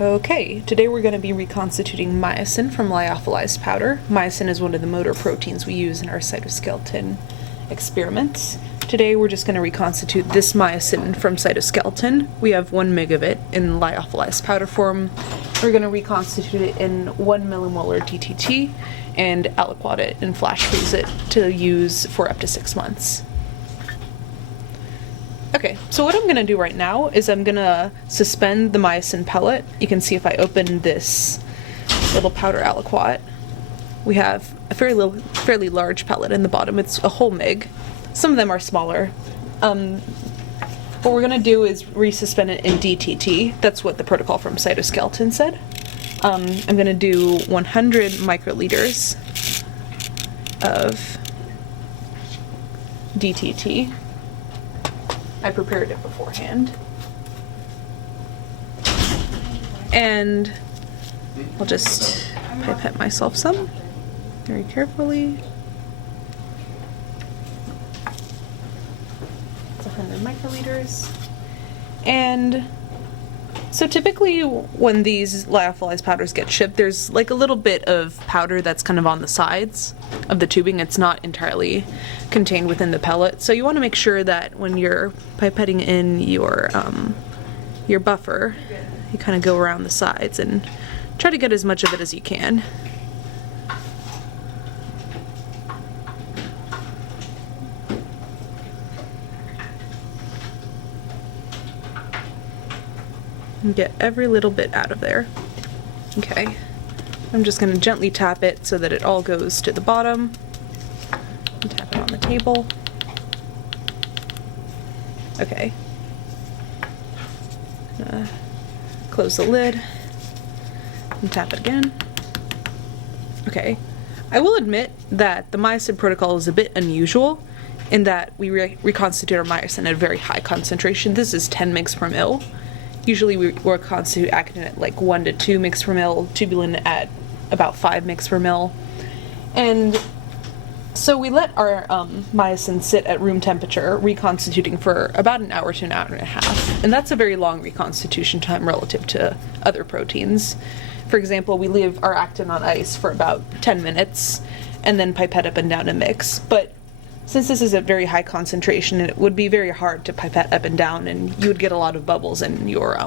Okay, today we're going to be reconstituting myosin from lyophilized powder. Myosin is one of the motor proteins we use in our cytoskeleton experiments. Today we're just going to reconstitute this myosin from cytoskeleton. We have 1 mg of it in lyophilized powder form. We're going to reconstitute it in 1 millimolar DTT and aliquot it and flash freeze it to use for up to 6 months. Okay, so what I'm going to do right now is I'm going to suspend the myosin pellet. You can see if I open this little powder aliquot, we have a fairly large pellet in the bottom. It's a whole mg. Some of them are smaller. What we're going to do is resuspend it in DTT. That's what the protocol from cytoskeleton said. I'm going to do 100 microliters of DTT. I prepared it beforehand. And I'll just pipette myself some very carefully. It's 100 microliters. And so typically when these lyophilized powders get shipped, there's like a little bit of powder that's kind of on the sides of the tubing. It's not entirely contained within the pellet. So you want to make sure that when you're pipetting in your buffer, you kind of go around the sides and try to get as much of it as you can. And get every little bit out of there. Okay, I'm just going to gently tap it so that it all goes to the bottom. And tap it on the table. Okay. Close the lid and tap it again. Okay. I will admit that the myosin protocol is a bit unusual in that we reconstitute our myosin at a very high concentration. This is 10 mg per ml. Usually we reconstitute actin at like 1 to 2 mg per ml, tubulin at about 5 mg per ml. And so we let our myosin sit at room temperature, reconstituting for about an hour to an hour and a half. And that's a very long reconstitution time relative to other proteins. For example, we leave our actin on ice for about 10 minutes and then pipette up and down to mix. But since this is a very high concentration, it would be very hard to pipette up and down, and you would get a lot of bubbles in your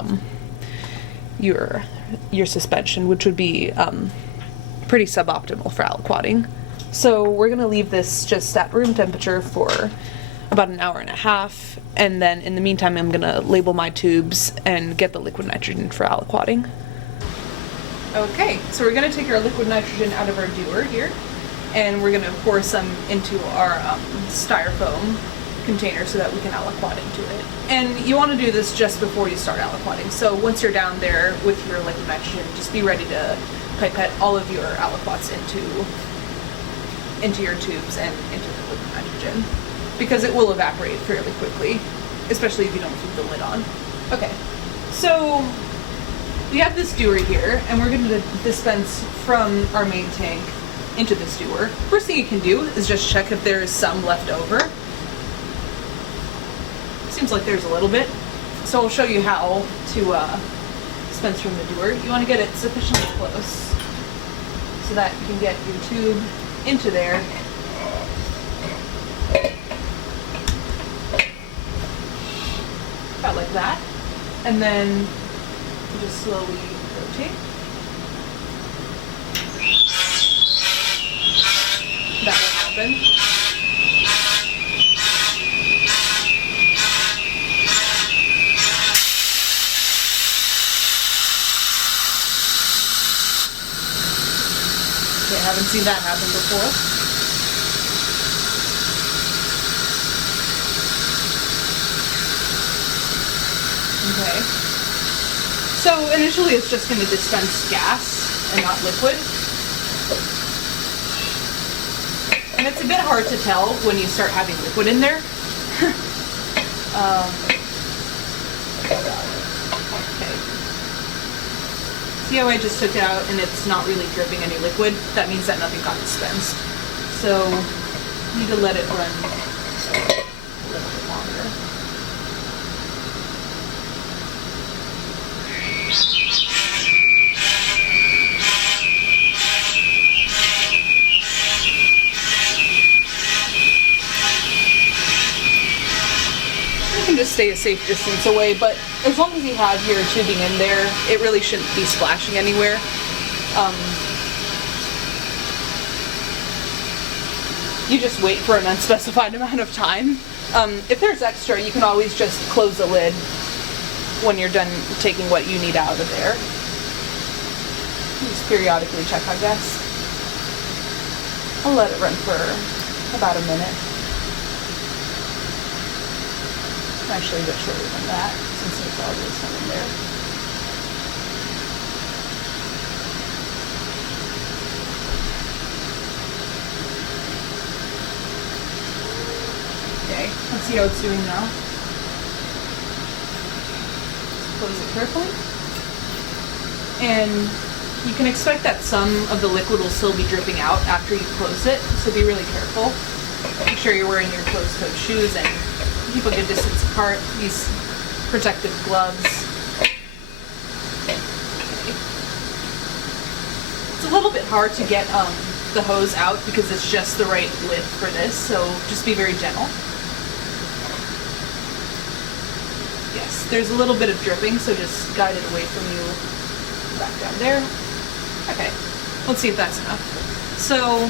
suspension, which would be pretty suboptimal for aliquoting. So we're going to leave this just at room temperature for about an hour and a half, and then in the meantime I'm going to label my tubes and get the liquid nitrogen for aliquoting. Okay, so we're going to take our liquid nitrogen out of our dewar here, and we're going to pour some into our styrofoam container so that we can aliquot into it. And you want to do this just before you start aliquoting. So once you're down there with your liquid nitrogen, just be ready to pipette all of your aliquots into your tubes and into the liquid nitrogen, because it will evaporate fairly quickly, especially if you don't keep the lid on. Okay, so we have this dewar here, and we're going to dispense from our main tank into this dewar. First thing you can do is just check if there is some left over. Seems like there's a little bit, so I'll show you how to dispense from the dewar. You want to get it sufficiently close so that you can get your tube into there. About like that. And then you just slowly rotate. That will happen. Okay, I haven't seen that happen before. Okay. So initially it's just going to dispense gas and not liquid. And it's a bit hard to tell when you start having liquid in there. Okay. See how I just took it out and it's not really dripping any liquid? That means that nothing got dispensed. So you need to let it run a little bit longer. You can just stay a safe distance away, but as long as you have your tubing in there, it really shouldn't be splashing anywhere. You just wait for an unspecified amount of time. If there's extra, you can always just close the lid when you're done taking what you need out of there. Just periodically check, I guess. I'll let it run for about a minute. Actually a bit shorter than that, since there's already some in there. Okay, let's see how it's doing now. Just close it carefully. And you can expect that some of the liquid will still be dripping out after you close it, so be really careful. Make sure you're wearing your closed-toed shoes and keep a good distance apart. These protective gloves. Okay. It's a little bit hard to get the hose out because it's just the right width for this, so just be very gentle. Yes, there's a little bit of dripping, so just guide it away from you back down there. Okay, let's see if that's enough. So,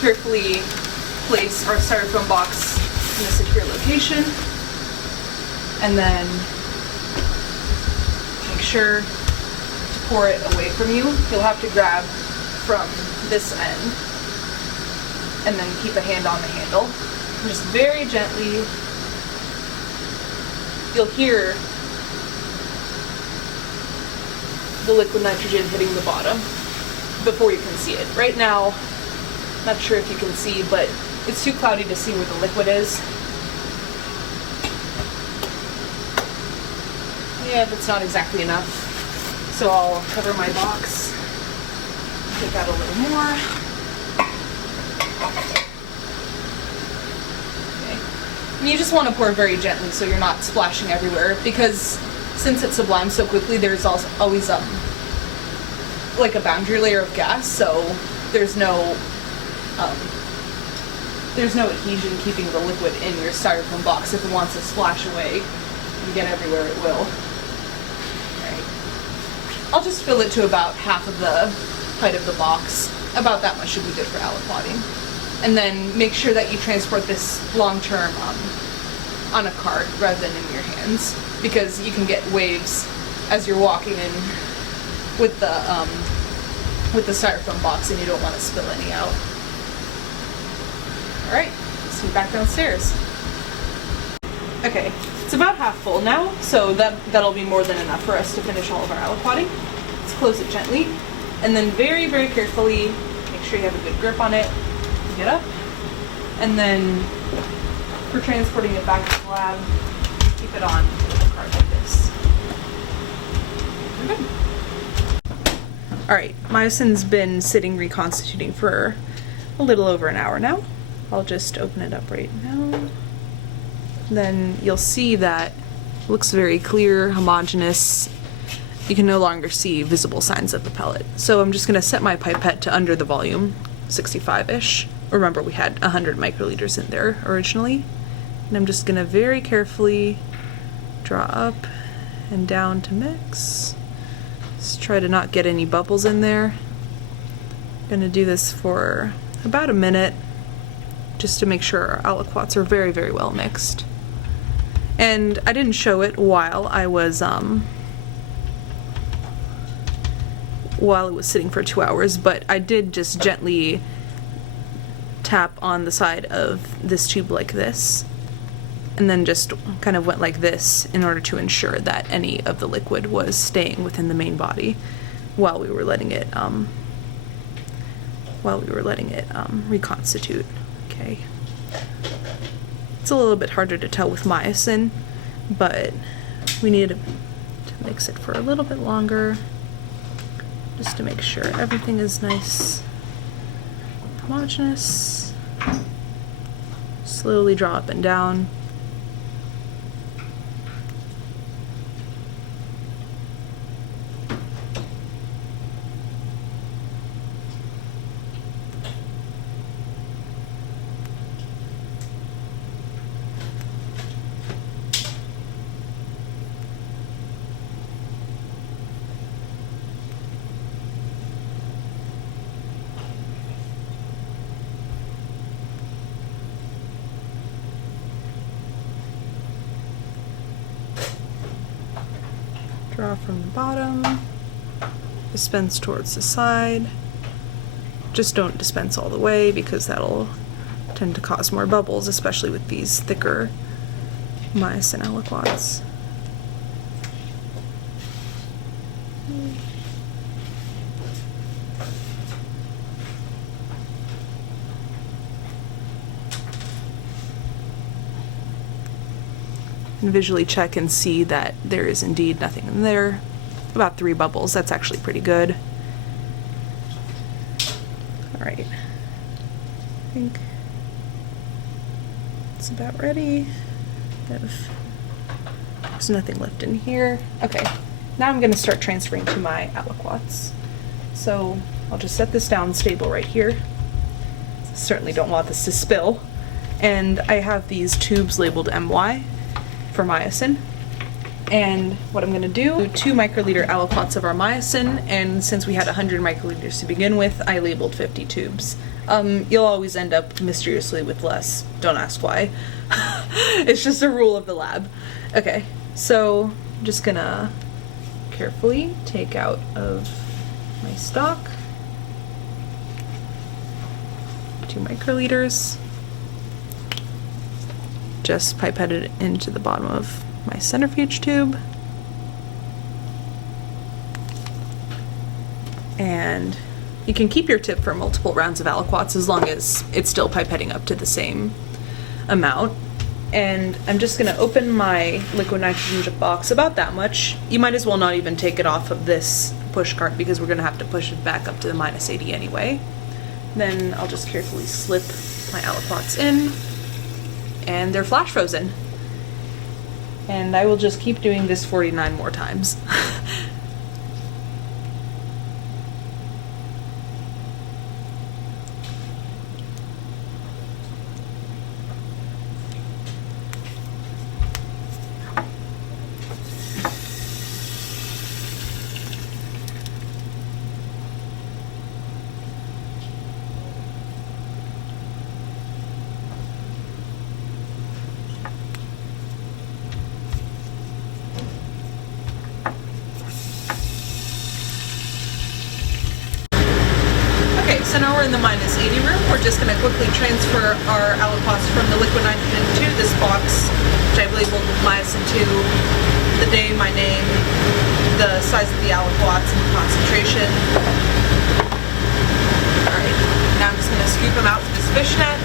carefully place our styrofoam box in a secure location, and then make sure to pour it away from you. You'll have to grab from this end, and then keep a hand on the handle. And just very gently, you'll hear the liquid nitrogen hitting the bottom before you can see it. Right now, not sure if you can see, but it's too cloudy to see where the liquid is. Yeah, that's not exactly enough. So I'll cover my box, take out a little more. Okay. And you just want to pour very gently so you're not splashing everywhere, because since it sublimes so quickly, there's also always like a boundary layer of gas, so there's no adhesion keeping the liquid in your styrofoam box. If it wants to splash away and get everywhere, it will. Right. I'll just fill it to about half of the height of the box. About that much should be good for aliquoting. And then make sure that you transport this long term on a cart rather than in your hands, because you can get waves as you're walking in with the styrofoam box, and you don't want to spill any out. Alright, see you back downstairs. Okay, it's about half full now, so that'll be more than enough for us to finish all of our aliquoting. Let's close it gently, and then very, very carefully make sure you have a good grip on it. Get up, and then for transporting it back to the lab, keep it on the cart like this. We're good. Alright, Myosin's been sitting reconstituting for a little over an hour now. I'll just open it up right now. Then you'll see that it looks very clear, homogeneous. You can no longer see visible signs of the pellet. So I'm just going to set my pipette to under the volume, 65-ish. Remember, we had 100 microliters in there originally. And I'm just going to very carefully draw up and down to mix. Just try to not get any bubbles in there. I'm going to do this for about a minute, just to make sure our aliquots are very, very well mixed. And I didn't show it while I was while it was sitting for 2 hours, but I did just gently tap on the side of this tube like this, and then just kind of went like this in order to ensure that any of the liquid was staying within the main body while we were letting it reconstitute. Okay. It's a little bit harder to tell with Myosin, but we need to mix it for a little bit longer just to make sure everything is nice, homogeneous. Slowly draw up and down. Draw from the bottom, dispense towards the side. Just don't dispense all the way because that'll tend to cause more bubbles, especially with these thicker myosin aliquots. And visually check and see that there is indeed nothing in there. About 3 bubbles, that's actually pretty good. All right, I think it's about ready. There's nothing left in here. Okay, now I'm gonna start transferring to my aliquots. So I'll just set this down stable right here. Certainly don't want this to spill. And I have these tubes labeled MY for myosin. And what I'm going to do, 2 microliter aliquots of our myosin, and since we had 100 microliters to begin with, I labeled 50 tubes. You'll always end up mysteriously with less. Don't ask why. It's just a rule of the lab. Okay, so I'm just gonna carefully take out of my stock 2 microliters. Just pipette it into the bottom of my centrifuge tube. And you can keep your tip for multiple rounds of aliquots as long as it's still pipetting up to the same amount. And I'm just gonna open my liquid nitrogen box about that much. You might as well not even take it off of this push cart because we're gonna have to push it back up to the -80 anyway. Then I'll just carefully slip my aliquots in, and they're flash frozen. And I will just keep doing this 49 more times. So now we're in the -80 room. We're just going to quickly transfer our aliquots from the liquid nitrogen to this box, which I've labeled with myosin 2, the day, my name, the size of the aliquots, and the concentration. Alright, now I'm just going to scoop them out to this fishnet,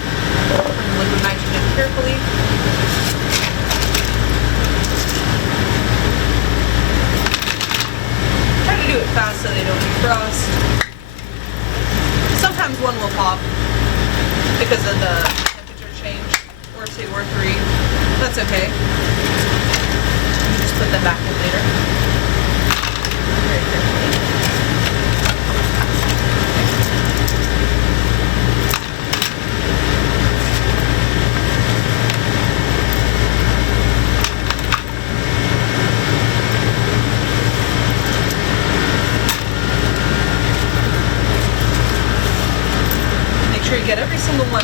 bring the liquid nitrogen carefully. Try to do it fast so they don't defrost. Sometimes one will pop because of the temperature change, or 2 or 3. That's okay. You just put them back in later. Very carefully. Get every single one